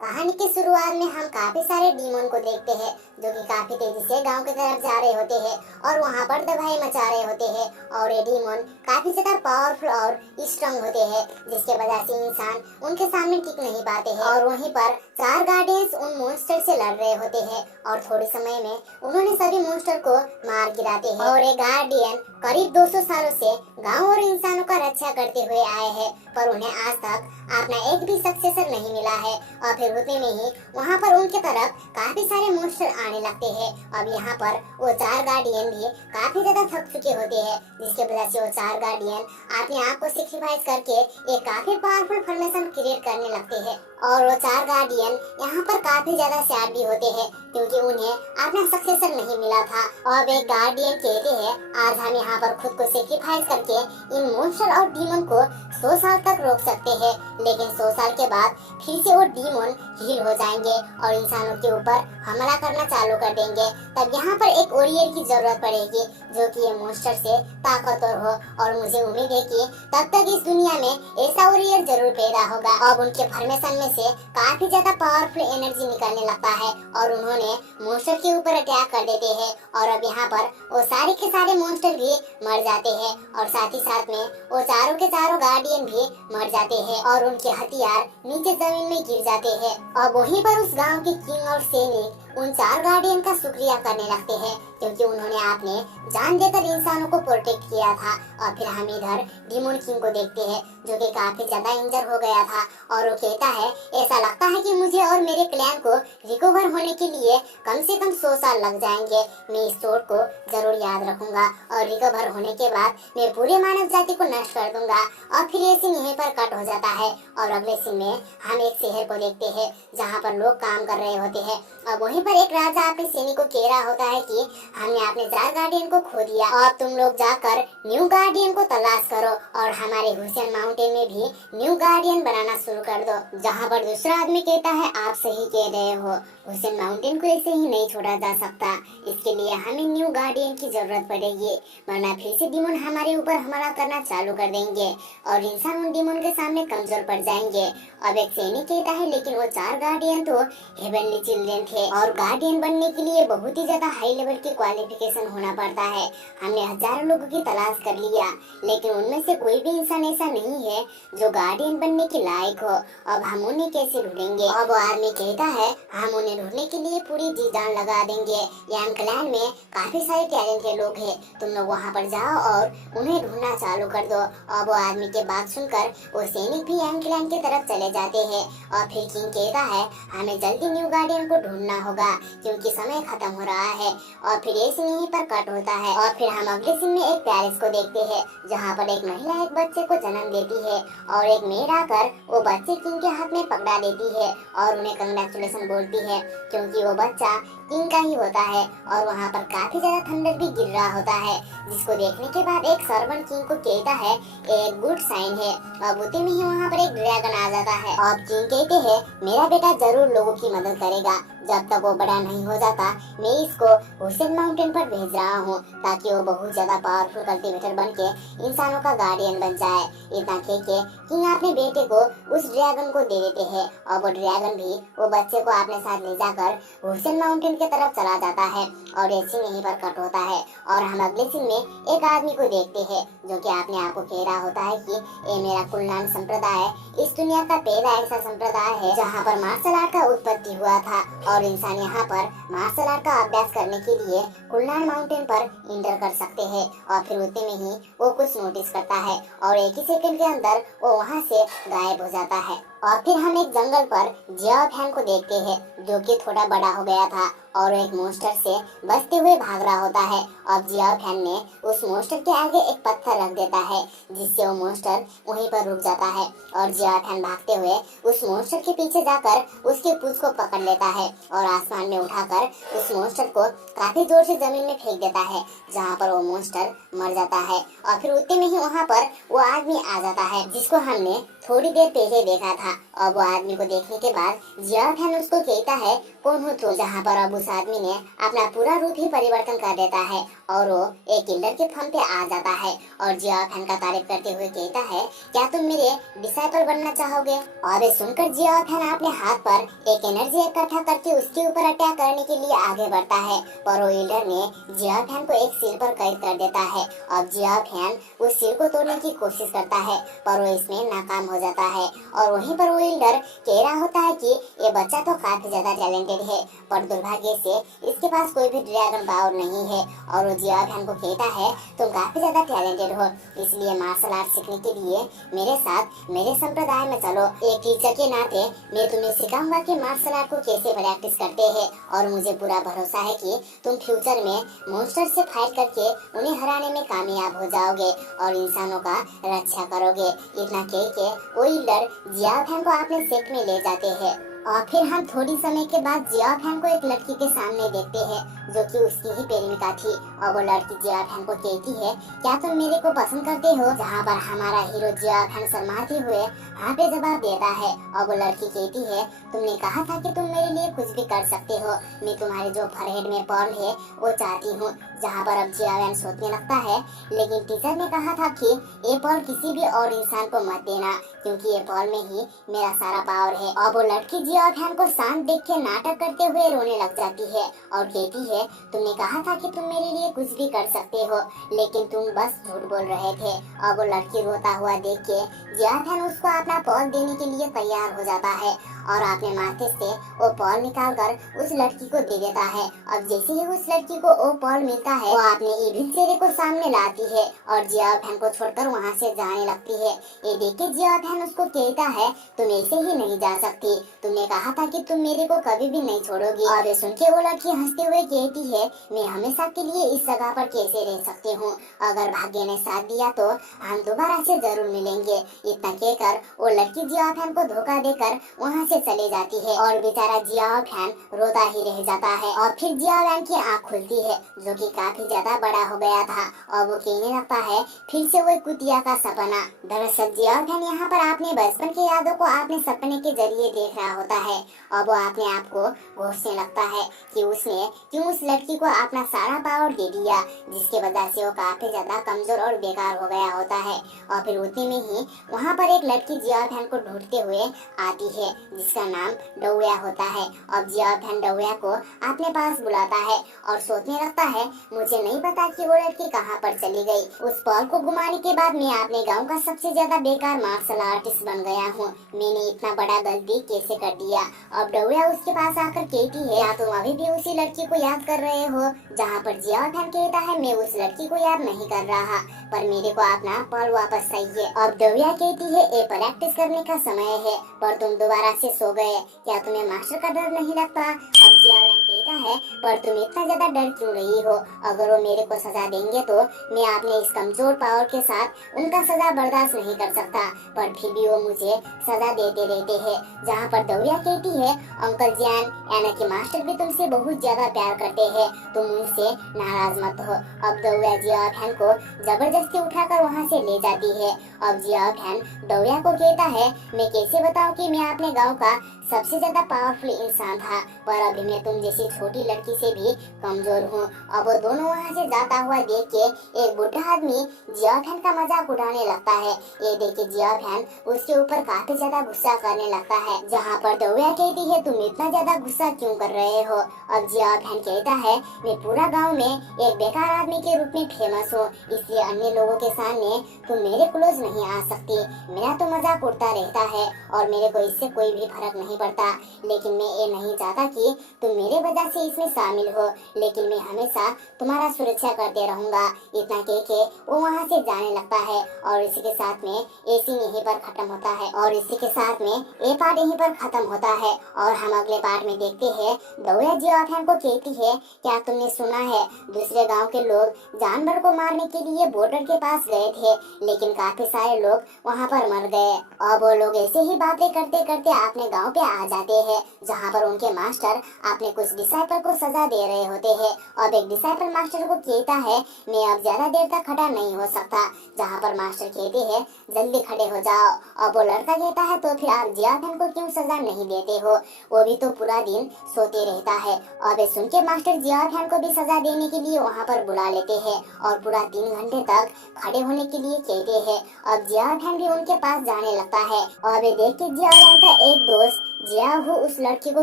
कहानी की शुरुआत में हम काफी सारे डीमन को देखते हैं जो कि काफी तेजी से गांव की तरफ जा रहे होते हैं और वहां पर तबाही मचा रहे होते हैं। और ये डीमन काफी ज्यादा पावरफुल और स्ट्रांग होते हैं जिसके वजह से इंसान उनके सामने टिक नहीं पाते हैं। और वहीं पर चार गार्डियंस उन मॉन्स्टर से लड़ रहे होते हैं और थोड़े समय में उन्होंने सभी मॉन्स्टर को मार गिराते हैं। और ये गार्डियन करीब 200 सालों से गाँव और इंसानों का रक्षा करते हुए आए हैं, पर उन्हें आज तक अपना एक भी सक्सेसर नहीं मिला है। और फिर उतने में ही वहाँ पर उनके तरफ काफी सारे मॉन्स्टर आने लगते हैं। अब यहाँ पर वो चार गार्डियन भी काफी ज्यादा थक चुके होते हैं, जिसके वजह से वो चार गार्डियन अपने आप को सेक्रीफाइस करके एक काफी पावरफुल फॉर्मेशन क्रिएट करने लगते हैं। और वो चार गार्डियन यहाँ पर काफी ज्यादा सैड भी होते हैं क्योंकि उन्हें अपना सक्सेसर नहीं मिला था। और एक गार्डियन कहते हैं आज हम यहाँ पर खुद को सेक्रीफाइस करके इन मॉन्स्टर और डीमन को 100 साल तक रोक सकते हैं, लेकिन 100 साल के बाद फिर से वो डीमन हील हो जाएंगे और इंसानों के ऊपर हमला करना चालू कर देंगे। तब यहाँ पर एक वॉरियर की जरूरत पड़ेगी जो कि ये मॉन्स्टर से ताकतवर हो। और मुझे उम्मीद है कि तब तक इस दुनिया में ऐसा वॉरियर जरूर पैदा होगा। अब उनके फॉर्मेशन में से काफी ज्यादा पावरफुल एनर्जी निकलने लगता है और उन्होंने मॉन्स्टर के ऊपर अटैक कर देते हैं। और अब यहाँ पर वो सारे के सारे मॉन्स्टर भी मर जाते हैं और साथ ही साथ में वो चारों के चारों गार्डियन भी मर जाते हैं और उनके हथियार नीचे जमीन में गिर जाते हैं। और वहीं पर उस गांव के किंग और सैनिक उन चार गार्डियन का शुक्रिया करने लगते हैं क्योंकि उन्होंने आपने जान देकर इंसानों को प्रोटेक्ट किया था। और फिर हम इधर डीमन किंग को देखते हैं जो कि काफी ज्यादा इंजर हो गया था और वो कहता है ऐसा लगता है कि मुझे और मेरे क्लैन को रिकवर होने के लिए कम से कम 100 साल लग जाएंगे। मैं इस चोट को जरूर याद रखूंगा और रिकवर होने के बाद मैं पूरे मानव जाति को नष्ट कर दूंगा। और फिर ये सीन यहीं पर कट हो जाता है और अगले सीन में हम एक शहर को देखते हैं जहाँ पर लोग काम कर रहे होते हैं। और वहीं पर एक राजा अपने सैनिक को कह रहा होता है कि हमने अपने चार गार्डियन को खो दिया और तुम लोग जाकर न्यू गार्डियन को तलाश करो और हमारे हुसैन माउंटेन में भी न्यू गार्डियन बनाना शुरू कर दो। जहाँ पर दूसरा आदमी कहता है आप सही कह रहे हो, हुसैन माउंटेन को ऐसे ही नहीं छोड़ा जा सकता, इसके लिए हमें न्यू गार्डियन की जरूरत पड़ेगी वरना फिर से डीमन हमारे ऊपर हमला करना चालू कर देंगे और इंसान उन डीमन के सामने कमजोर पड़ जाएंगे। अब एक सैनिक कहता है लेकिन वो चार गार्डियन तो हेवनली चिल्ड्रन थे और गार्डियन बनने के लिए बहुत ही ज्यादा हाई लेवल की क्वालिफिकेशन होना पड़ता है। हमने हजारों लोगों की तलाश कर लिया लेकिन उनमें से कोई भी इंसान ऐसा नहीं है जो गार्डियन बनने के लायक हो। अब हम उन्हें कैसे ढूंढेंगे? अब वो आदमी कहता है हम उन्हें ढूंढने के लिए पूरी जी जान लगा देंगे। यान क्लैन में काफी सारे टैलेंटेड लोग हैं, तुम लोग वहाँ पर जाओ और उन्हें ढूंढना चालू कर दो। अब वो आदमी के बात सुनकर वो सैनिक भी यान क्लैन की तरफ चले जाते हैं। और फिर किंग कहता है हमें जल्दी न्यू गार्डियन को ढूंढना होगा क्योंकि समय खत्म हो रहा है। और फिर ये सीन यहीं पर कट होता है और फिर हम अगले सीन में एक पैलेस को देखते हैं जहाँ पर एक महिला एक बच्चे को जन्म देती है और एक मेड आकर वो बच्चे किंग के हाथ में पकड़ा देती है और उन्हें कंग्रेचुलेशन बोलती है क्योंकि वो बच्चा किंग का ही होता है। और वहाँ पर काफी ज्यादा थंडर भी गिर रहा होता है जिसको देखने के बाद एक सर्वेंट किंग को कहता है एक गुड साइन है। अब उतने में ही वहाँ पर एक ड्रैगन आ जाता है। अब किंग कहते हैं मेरा बेटा जरूर लोगों की मदद करेगा, जब तक वो बड़ा नहीं हो जाता मैं इसको हुसैन माउंटेन पर भेज रहा हूँ ताकि वो बहुत ज्यादा पावरफुल कल्टीवेटर बन के इंसानों का गार्डियन बन जाए। इतना कह के किंग अपने बेटे को उस ड्रैगन को दे देते हैं और वो ड्रैगन भी वो बच्चे को अपने साथ ले जाकर हुसैन माउंटेन की तरफ चला जाता है। और ये सीन यहीं पर कट होता है और हम अगले सीन में एक आदमी को देखते हैं जो कि अपने आप को कह रहा होता है कि ये मेरा कुलनान संप्रदाय इस दुनिया का पहला ऐसा संप्रदाय है जहाँ पर मार्शल आर्ट का उत्पत्ति हुआ था और इंसान यहाँ पर मार्शल आर्ट का अभ्यास करने के लिए कुलनान माउंटेन पर इंटर कर सकते हैं। और फिर उतने में ही वो कुछ नोटिस करता है और एक ही सेकंड के अंदर वो वहाँ से गायब हो जाता है। और फिर हम एक जंगल पर जियाओ फैन को देखते हैं जो कि थोड़ा बड़ा हो गया था और एक मॉन्स्टर से बचते हुए भाग रहा होता है। अब जियाओ फैन ने उस मॉन्स्टर के आगे एक पत्थर रख देता है जिससे वो मॉन्स्टर वहीं पर रुक जाता है और जियाओ फैन भागते हुए उस मॉन्स्टर के पीछे जाकर उसके पूंछ को पकड़ लेता है और आसमान में उठाकर उस मॉन्स्टर को काफी जोर से जमीन में फेंक देता है जहाँ पर वो मॉन्स्टर मर जाता है। और फिर उतने में ही वहाँ पर वो आदमी आ जाता है जिसको हमने थोड़ी देर पहले देखा था। और वो आदमी को देखने के बाद जियाओ फैन उसको कहता है कौन हो तुम, जहाँ पर अब उस आदमी ने अपना पूरा रूप ही परिवर्तन कर देता है और वो एक किलर के फॉर्म पे आ जाता है और जियाफैन का तारीफ करते हुए कहता है क्या तुम मेरे डिसाइपल बनना चाहोगे। और ये सुनकर जियाफैन अपने हाथ पर एक एनर्जी इकट्ठा करके उसके ऊपर अटैक करने के लिए आगे बढ़ता है, पर वो इल्डर ने जियाफैन को एक सिर पर कैद कर देता है। अब जियाफैन उस सिर को तोड़ने की कोशिश करता है पर वो इसमें नाकाम हो जाता है और वहीं पर वो इल्डर कह रहा होता है कि ये बच्चा तो काफी ज्यादा टैलेंटेड है पर दुर्भाग्य से इसके पास कोई भी ड्रैगन पावर नहीं है। और वो जियाफैन को कहता है तुम काफी ज्यादा टैलेंटेड हो, इसलिए मार्शल आर्ट सीखने के लिए मेरे साथ मेरे संप्रदाय में चलो। एक टीचर के नाते मैं तुम्हें सिखाऊंगा कि मार्शल आर्ट को कैसे प्रैक्टिस करते हैं और मुझे पूरा भरोसा है कि तुम फ्यूचर में मॉन्स्टर से फाइट करके उन्हें हराने में कामयाब हो जाओगे और इंसानों का रक्षा करोगे। इतना कह के वो इल्डर जियाफैन को अपने सेट में ले जाते हैं और फिर हम थोड़ी समय के बाद जियाफैन को एक लड़की के सामने देखते हैं जो कि उसकी ही प्रेमिका थी और वो लड़की जियाफैन को कहती है क्या तुम मेरे को पसंद करते हो, जहाँ पर हमारा हीरो जियाफैन शर्माते हुए हाँ पे जवाब देता है और वो लड़की कहती है तुमने कहा था कि तुम मेरे लिए कुछ भी कर सकते हो, मैं तुम्हारे जो फरहेड में पर्ल है वो चाहती हूँ। जहाँ पर अब जियाफैन सोचने लगता है लेकिन टीचर ने कहा था कि ये पर्ल किसी भी और इंसान को मत देना क्योंकि ये पर्ल में ही मेरा सारा पावर है। और वो लड़की जियाफैन को शांत देख के नाटक करते हुए रोने लग जाती है और कहती है तुमने कहा था कि तुम मेरे लिए कुछ भी कर सकते हो लेकिन तुम बस झूठ बोल रहे थे। और वो लड़की रोता हुआ देख के जियाफैन उसको अपना पर्ल देने के लिए तैयार हो जाता है और अपने माथे से वो पर्ल निकाल कर उस लड़की को दे देता है। अब जैसे ही उस लड़की को वो पर्ल मिलता है वो अपने इविल चेहरे को सामने लाती है और जियाफैन को छोड़कर वहाँ से जाने लगती है। ये देख के जियाफैन उसको कहता है तुम ऐसे ही नहीं जा सकती, तुमने कहा था कि तुम मेरे को कभी भी नहीं छोड़ोगी। और सुन के वो लड़की हंसते हुए कहती है मैं हमेशा के लिए इस जगह पर कैसे रह सकती हूँ, अगर भाग्य ने साथ दिया तो हम दोबारा से जरूर मिलेंगे। इतना कहकर वो लड़की जियाफैन को धोखा देकर वहाँ से चले जाती है और बेचारा जियाफैन रोता ही रह जाता है। और फिर जियाफैन की आँख खुलती है जो कि काफी ज्यादा बड़ा हो गया था और वो कहने लगता है फिर से वो कुतिया का सपना। दरअसल जियाफैन यहाँ पर अपने बचपन की यादों को अपने सपने के जरिए देख रहा होता है और वो अपने आप को घोषने लगता है कि उसने क्यों उस लड़की को अपना सारा पावर दे दिया जिसकी वजह से वो काफी ज्यादा कमजोर और बेकार हो गया होता है। और फिर उतने में ही वहाँ पर एक लड़की जियाफैन को ढूंढते हुए आती है जिसका नाम डौया होता है। अब जियाफैन डौया को अपने पास बुलाता है और सोचने लगता है मुझे नहीं पता कि वो लड़की कहाँ पर चली गई। उस पर्ल को घुमाने के बाद मैं अपने गाँव का सबसे ज्यादा बेकार मार्शल आर्टिस्ट बन गया हूँ, मैंने इतना बड़ा गलती कैसे कर दिया। अब डौया उसके पास आकर कहती है क्या तुम अभी भी उसी लड़की को याद कर रहे हो, जहाँ पर जियाफैन कहता है मैं उस लड़की को याद नहीं कर रहा पर मेरे को अपना पर्ल वापस चाहिए। अब डौया कहती है ये प्रैक्टिस करने का समय है पर तुम दोबारा से सो गए, क्या तुम्हें मास्टर का डर नहीं लगता। अब जियाफैन कहता है पर तुम इतना ज्यादा डर क्यों रही हो, अगर वो मेरे को सजा देंगे तो मैं अपने इस कमजोर पावर के साथ उनका सजा बर्दाश्त नहीं कर सकता, पर फिर भी वो मुझे सजा देते रहते हैं। जहाँ पर डौया कहती है अंकल जैन यानी कि मास्टर भी तुमसे बहुत ज्यादा प्यार करते हैं, तुम उनसे नाराज मत हो। अब डौया जियाफैन को जबरदस्ती उठाकर वहाँ से ले जाती है। अब जियाफैन डौया को कहता है मैं कैसे बताऊं कि मैं अपने गांव का सबसे ज्यादा पावरफुल इंसान था पर अभी मैं तुम जैसी छोटी लड़की से भी कमजोर हूँ। अब वो दोनों वहाँ से जाता हुआ देख के एक बुढ़ा आदमी जियाफैन का मजाक उड़ाने लगता है। ये देख के जियाफैन उसके ऊपर काफी ज्यादा गुस्सा करने लगता है। जहाँ पर डौया कहती है तुम इतना ज्यादा गुस्सा क्यों कर रहे हो। अब जियाफैन कहता है मैं पूरा गाँव में एक बेकार आदमी के रूप में फेमस हूँ, इसलिए अन्य लोगों के सामने तुम मेरे क्लोज नहीं आ सकती, मेरा तो मजाक उड़ता रहता है और मेरे को इससे कोई भी फर्क नहीं पड़ता, लेकिन मैं ये नहीं चाहता कि तुम मेरे वजह से इसमें शामिल हो, लेकिन मैं हमेशा तुम्हारा सुरक्षा करते रहूंगा। इतना कह के वो वहाँ से जाने लगता है और इसी के साथ में ये सीन यहीं पर खत्म होता है और इसी के साथ में ये पार्ट यहीं पर खत्म होता है। और हम अगले पार्ट में देखते हैं डौया जियाफैन को कहती है क्या तुमने सुना है दूसरे गाँव के लोग जानवर को मारने के लिए बॉर्डर के पास गए थे लेकिन काफी सारे लोग वहाँ पर मर गए और वो लोग ऐसे ही बातें करते करते अपने गाँव पे आ जाते हैं, जहाँ पर उनके मास्टर अपने कुछ डिसाइपल को सजा दे रहे होते हैं। अब एक डिसाइपल मास्टर को कहता है मैं अब ज्यादा देर तक खड़ा नहीं हो सकता, जहाँ पर मास्टर कहते हैं जल्दी खड़े हो जाओ। अब वो लड़का कहता है तो फिर आप जिया फैन को क्यों सजा नहीं देते हो, वो भी तो पूरा दिन सोते रहता है। अब ये सुन के मास्टर जिया फैन को भी सजा देने के लिए वहाँ पर बुला लेते हैं और पूरा 3 घंटे तक खड़े होने के लिए कहते हैं। अब जिया फैन भी उनके पास जाने लगता है और वे देख के जिया फैन का एक दोस्त जिया हो उस लड़की को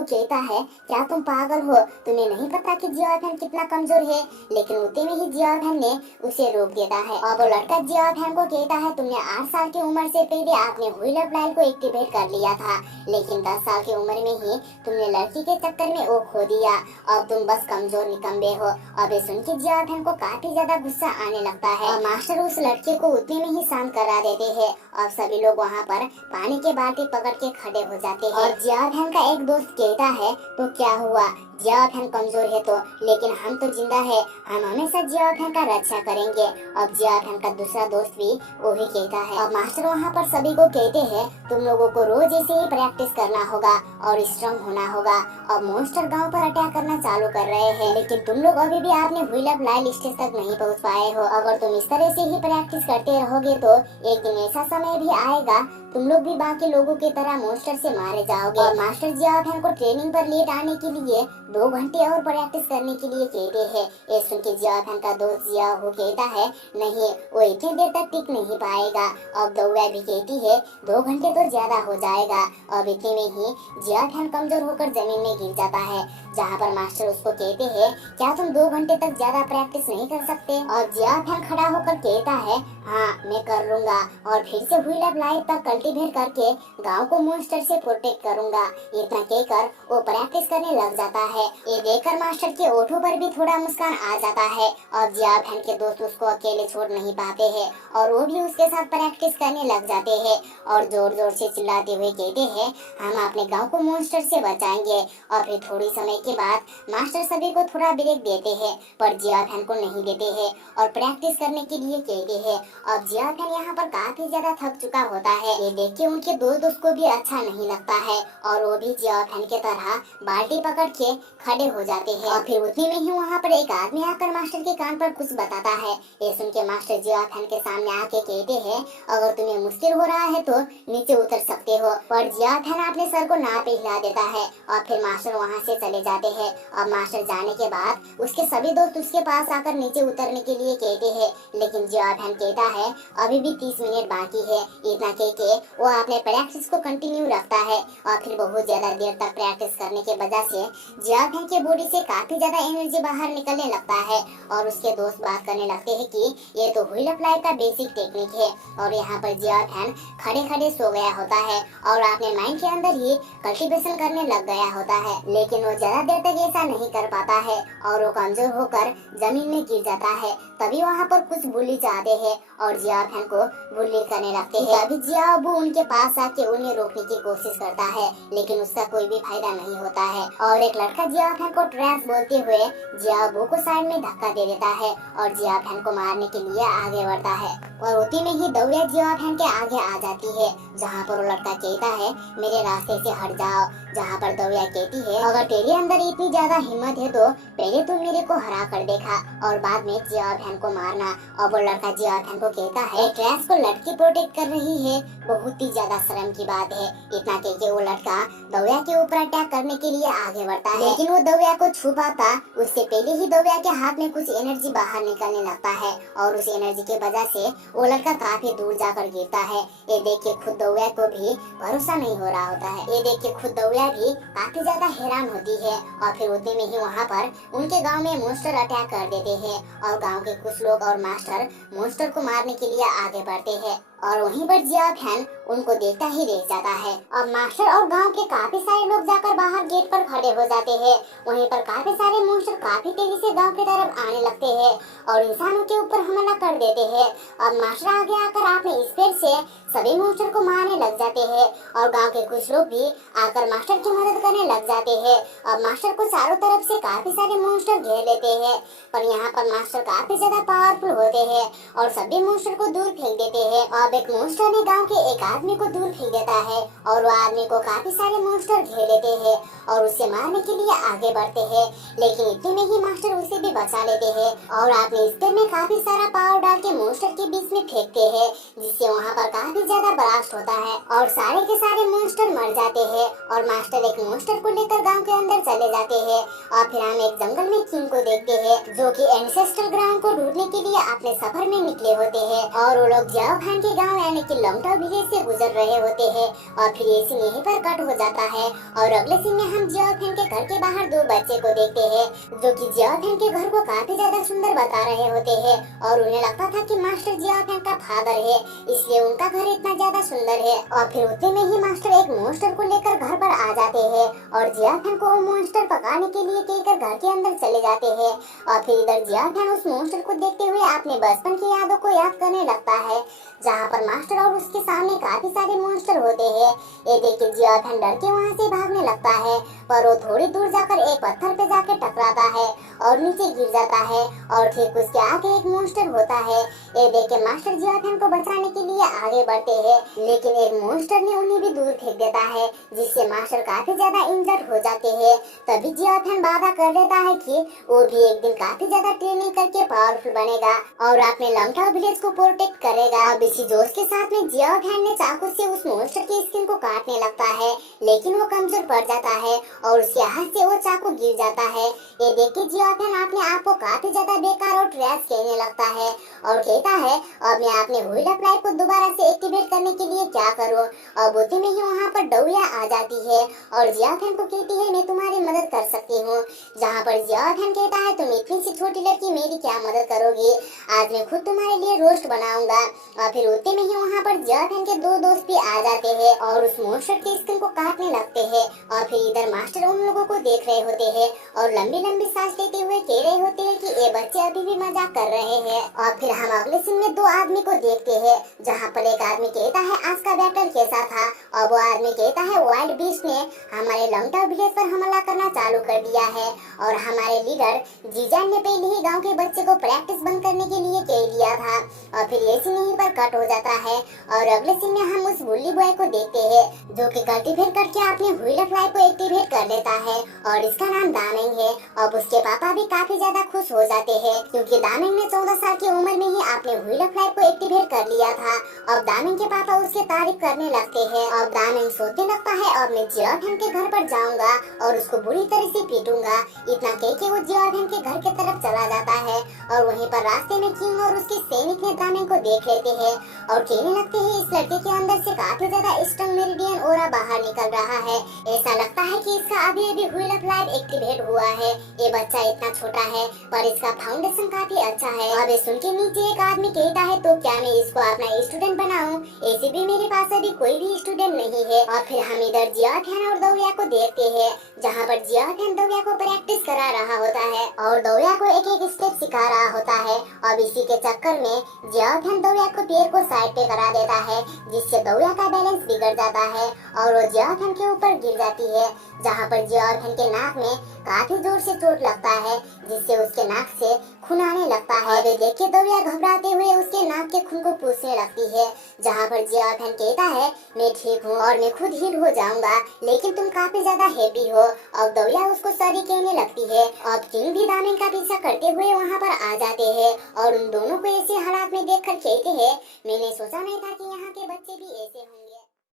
कहता है क्या तुम पागल हो, तुम्हें नहीं पता कि जिया फैन कितना कमजोर है। लेकिन उतने में ही जिया फैन ने उसे रोक देता है और वो लड़का जिया फैन को कहता है तुमने 8 साल की उम्र से पहले आपने व्हीलर प्लान को एक्टिवेट कर लिया था, लेकिन 10 साल की उम्र में ही तुमने लड़की के चक्कर में वो खो दिया, अब तुम बस कमजोर निकम्बे हो। अब ये सुन के जिया फैन को काफी ज्यादा गुस्सा आने लगता है और मास्टर उस लड़के को उतने में ही शांत करा देते हैं और सभी लोग वहाँ पर पानी के बाल्टी पकड़ के खड़े हो जाते हैं। और जिया फैन का एक दोस्त कहता है तो क्या हुआ, जिया फैन कमजोर है तो, लेकिन हम तो जिंदा है, हम हमेशा जिया फैन का रक्षा करेंगे। अब जिया फैन का दूसरा दोस्त भी वही कहता है। अब मास्टर वहाँ पर सभी को कहते हैं तुम लोगों को रोज ऐसे ही प्रैक्टिस करना होगा और स्ट्रांग होना होगा। अब मॉन्स्टर गांव पर अटैक करना चालू कर रहे हैं, लेकिन तुम लोग अभी भी आपने व्हीलर लाइल स्टेज तक नहीं पहुँच पाए हो। अगर तुम इस तरह से ही प्रैक्टिस करते रहोगे तो एक दिन ऐसा समय भी आएगा तुम लोग भी बाकी लोगों की तरह मॉन्स्टर से मारे जाओगे। और मास्टर जिया फैन को ट्रेनिंग पर लेट आने के लिए 2 घंटे और प्रैक्टिस करने के लिए कहते हैं। ये सुन के जिया फैन का दोस्त जिया हो कहता है नहीं, वो इतनी देर तक टिक नहीं पाएगा। अब दौड़ा भी कहती है 2 घंटे तो ज्यादा हो जाएगा। अब इतने में ही जिया फैन कमजोर होकर जमीन में गिर जाता है, जहाँ पर मास्टर उसको कहते हैं क्या तुम 2 घंटे तक ज्यादा प्रैक्टिस नहीं कर सकते। और जिया फैन खड़ा होकर कहता है हाँ मैं कर लूंगा और फिर से व्हीलर लाइट तक कल्टीवेट करके गांव को मॉन्स्टर से प्रोटेक्ट करूंगा। इतना कहकर वो प्रैक्टिस करने लग जाता है। ये देखकर मास्टर के ओठों पर भी थोड़ा मुस्कान आ जाता है और जिया फैन के दोस्त उसको अकेले छोड़ नहीं पाते हैं और वो भी उसके साथ प्रैक्टिस करने लग जाते हैं और जोर जोर से चिल्लाते हुए कहते हैं हम अपने गाँव को मॉन्स्टर से बचाएंगे। और फिर थोड़ी समय के बाद मास्टर सभी को थोड़ा ब्रेक देते हैं पर जिया फैन को नहीं देते हैं और प्रैक्टिस करने के लिए कहते हैं। अब जिया फैन यहाँ पर काफी ज्यादा थक चुका होता है, ये देख के उनके दोस्त को भी अच्छा नहीं लगता है और वो भी जिया फैन के तरह बाल्टी पकड़ के खड़े हो जाते हैं। और फिर उतने में ही वहाँ पर एक आदमी आकर मास्टर के कान पर कुछ बताता है। ये सुन के मास्टर जिया फैन के सामने आके कहते हैं अगर तुम्हें मुश्किल हो रहा है तो नीचे उतर सकते हो। पर जिया फैन अपने सर को ना पे हिला देता है और फिर मास्टर वहाँ से चले जाते हैं। अब मास्टर जाने के बाद उसके सभी दोस्त उसके पास आकर नीचे उतरने के लिए कहते हैं, लेकिन जिया फैन कहता है अभी भी 30 मिनट बाकी है। इतना कह के वो अपने प्रैक्टिस को कंटिन्यू रखता है और फिर बहुत ज्यादा देर तक प्रैक्टिस करने के वजह से जिया फैन के बॉडी से काफी ज्यादा एनर्जी बाहर निकलने लगता है और उसके दोस्त बात करने लगते हैं कि ये तो व्हीलर फ्लाई का बेसिक टेक्निक है। और यहाँ पर जिया फैन खड़े खड़े सो गया होता है और अपने माइंड के अंदर ही कल्टीवेशन करने लग गया होता है, लेकिन वो ज्यादा देर तक ऐसा नहीं कर पाता है और वो कमजोर होकर जमीन में गिर जाता है। तभी वहाँ पर कुछ बुली जाते हैं और जिया फैन को बुली करने लगते हैं। तभी जिया अबू उनके पास आके उन्हें रोकने की कोशिश करता है, लेकिन उसका कोई भी फायदा नहीं होता है और एक लड़का जिया फैन को ट्रैश बोलते हुए जिया अबू को साइड में धक्का दे देता है और जिया फैन को मारने के लिए आगे बढ़ता है। और उसी में ही दौड़े जिया फैन के आगे आ जाती है, जहाँ पर वो लड़का कहता है मेरे रास्ते से हट जाओ। जहाँ पर दौड़िया कहती है अगर तेरे अंदर इतनी ज्यादा हिम्मत है तो पहले तुम मेरे को हरा कर देखा और बाद में जिया फैन को मारना। और वो लड़का जिया फैन को कहता है ट्रैश को लड़की प्रोटेक्ट कर रही है, बहुत ही ज्यादा शर्म की बात है। इतना कह के वो लड़का दौड़िया के ऊपर अटैक करने के लिए आगे बढ़ता है, लेकिन वो दौड़िया को छू पाता उससे पहले ही दौड़िया के हाथ में कुछ एनर्जी बाहर निकलने लगता है और उस एनर्जी की वजह से वो लड़का काफी दूर जाकर गिरता है। ये देख के खुद दौड़िया को भी भरोसा नहीं हो रहा होता है। ये देख के खुद दौड़िया भी काफी ज्यादा हैरान होती है और फिर उतने में ही वहाँ पर उनके गांव में मॉन्स्टर अटैक कर देते हैं और गांव के कुछ लोग और मास्टर मॉन्स्टर को मारने के लिए आगे बढ़ते हैं और वहीं पर जिया फैन उनको देखता ही रह जाता है। अब मास्टर और गांव के काफी सारे लोग जाकर बाहर गेट पर खड़े हो जाते हैं। वहीं पर काफी सारे मॉन्स्टर काफी तेजी से गांव की तरफ आने लगते हैं और इंसानों के ऊपर हमला कर देते हैं। अब मास्टर आगे आकर अपने स्पीड से सभी मॉन्स्टर को मारने लग जाते हैं और गांव के कुछ लोग भी आकर मास्टर की मदद करने लग जाते हैं। अब मास्टर को चारों तरफ से काफी सारे मॉन्स्टर घेर लेते हैं, पर यहाँ पर मास्टर काफी ज्यादा पावरफुल होते हैं और सभी मॉन्स्टर को दूर फेंक देते हैं। अब अब एक मॉन्स्टर ने गांव के एक आदमी को दूर फेंक देता है और वो आदमी को काफी सारे मॉन्स्टर घेर लेते हैं और उसे मारने के लिए आगे बढ़ते हैं, लेकिन इतने में ही मास्टर उसे भी बचा लेते हैं और अपने स्पेल में काफी सारा पावर डाल के मॉन्स्टर के बीच में फेंकते हैं, जिससे वहाँ पर काफी ज्यादा ब्लास्ट होता है और सारे के सारे मॉन्स्टर मर जाते हैं और मास्टर एक मॉन्स्टर को लेकर गाँव के अंदर चले जाते हैं। और फिर हम एक जंगल में किंग को देखते हैं जो कि एंसेस्ट्रल ग्राउंड को ढूंढने के लिए अपने सफर में निकले होते हैं और वो लोग जियाओ खान के गांव यानी कि लॉन्गटाउ विलेज से गुजर रहे होते हैं। और फिर ये सीन यहीं पर कट हो जाता है और अगले सीन में हम जियाओ खान के घर के बाहर दो बच्चे को देखते हैं जो कि जियाओ खान के घर को काफी ज्यादा सुंदर बता रहे होते हैं और उन्हें लगता था कि मास्टर जियाओ खान का फादर है, इसलिए उनका घर इतना ज्यादा सुंदर है। और फिर उतने में ही मास्टर एक मॉन्स्टर को लेकर घर पर आ जाते हैं और जियाओ खान को वो मॉन्स्टर पकाने के लिए कहकर घर के अंदर चले जाते हैं। और फिर इधर जियाओ खान उस मॉन्स्टर को देखते हुए अपने बचपन की यादों को याद करने लगता है, जहाँ पर मास्टर और उसके सामने काफी सारे मॉन्स्टर होते हैं। ये देख के जियाओ खान डर के वहाँ से भागने लगता है, पर वो थोड़ी दूर जाकर एक पत्थर पे जाकर टकराता है और नीचे गिर जाता है और ठीक उसके आगे एक मॉन्स्टर होता है। ये देख के मास्टर जियाओ खान को बचाने के लिए आगे बढ़ते हैं, लेकिन एक मॉन्स्टर ने उन्हें भी दूर फेंक देता है, जिससे मास्टर काफी ज्यादा इंजर्ड हो जाते हैं। तभी जियाओ खान वादा कर देता है कि वो भी एक दिन काफी ज्यादा ट्रेनिंग करके पावरफुल बनेगा और अपने लॉन्गटाउ विलेज को प्रोटेक्ट करेगा। अब इसी जोश के साथ में जियाओ खान ने चाकू से उस मॉन्स्टर की स्किन को काटने लगता है, लेकिन वो कमजोर पड़ जाता है और उसके हाथ से वो चाकू गिर जाता है। ये देख के जियाओ खान अपने आप को काफी ज्यादा बेकार और ट्रैश कहने लगता है और कहता है अब मैं अपने व्हील ऑफ लाइफ को दोबारा से एक्टिवेट करने के लिए क्या करूं। अब उतने में ही वहाँ पर डोरिया आ जाती है और जियाओ खान को कहती है मैं तुम्हारी मदद कर सकती हूँ, जहाँ पर जियाओ खान कहता है तुम इतनी सी छोटी लड़की मेरी क्या मदद करोगी, आज मैं खुद तुम्हारे लिए रोस्ट बनाऊंगा। और फिर उतने में ही वहाँ पर जियाओ खान के दो दोस्त भी आ जाते हैं और उस मॉन्स्टर की स्किन को काटने लगते हैं। और फिर इधर मास्टर उन लोगों को देख रहे होते हैं और लंबी लंबी सांस लेते हुए कह रहे होते हैं कि ये बच्चे अभी भी मजाक कर रहे हैं। और फिर हम अगले सीन में दो आदमी को देखते हैं, जहाँ पर एक आदमी कहता है आज का बैटल कैसा था और वो आदमी कहता है वाइल्ड बीस्ट ने हमारे लॉन्गटाउ विलेज पर हमला करना चालू कर दिया है और हमारे लीडर जीजान ने पहले ही गांव के बच्चे को प्रैक्टिस बंद करने के लिए कह दिया था। और फिर ये सीन यहीं पर कट हो जाता है और अगले सीन में हम उस बुल्ली बॉय को देखते हैं जो कि कल्टीवेट करके अपने व्हील ऑफ लाइफ को एक्टिवेट कर लेता है और इसका नाम दामेंग है। अब उसके पापा भी काफी ज्यादा खुश हो जाते हैं क्योंकि दामेंग ने 14 साल की उम्र में ही अपने व्हील ऑफ लाइफ को एक्टिवेट कर लिया था। अब दामेंग के पापा उसकी तारीफ करने लगते हैं। अब दामेंग सोचने लगता है अब मैं जियाओ खान के घर पर जाऊंगा और उसको बुरी तरह से पीटूंगा। इतना कह के वो जियाओ खान के घर की तरफ चला जाता है और वहीं पर रास्ते में किंग और उसके सैनिक ने दामेंग को देख लेते हैं और कहने लगते हैं इस लड़के के अंदर से काफी ज्यादा स्ट्रॉन्ग मेरिडियन ऑरा बाहर निकल रहा है, ऐसा लगता है कि इसका अभी अभी व्हील ऑफ लाइफ एक्टिवेट हुआ है। ये बच्चा इतना छोटा है पर इसका फाउंडेशन काफी अच्छा है। अब ये सुन के नीचे एक आदमी कहता है तो क्या मैं इसको अपना स्टूडेंट बनाऊं, ऐसे भी मेरे पास अभी कोई भी स्टूडेंट नहीं है। और फिर हम इधर जियाओ खान और दौया को देखते हैं, जहाँ पर जियाओ खान दौया को प्रैक्टिस करा रहा होता है और दौया को एक एक स्टेप सिखा रहा होता है। अब इसी के चक्कर में जियाओ खान दौया को पैर को साइड पे करा देता है, जिससे दौया का बैलेंस बिगड़ जाता है और वो जियाओ खान के ऊपर गिर जाती है, जहाँ पर जियाओ खान के नाक में काफी जोर से चोट लगता है, जिससे उसके नाक से खून आने लगता है। और देख के दौया घबराते हुए उसके नाक के खून को पूछने लगती है, जहाँ पर जियाओ खान कहता है मैं ठीक हूँ और मैं खुद हील हो जाऊंगा, लेकिन तुम काफी ज्यादा हैप्पी हो। अब दौया उसको सॉरी कहने लगती है। अब किंग भी दामेंग का पीछा करते हुए वहाँ पर आ जाते हैं और उन दोनों को ऐसे हालात में देखकर कहते हैं मैंने सोचा नहीं था कि यहाँ के बच्चे भी ऐसे होंगे।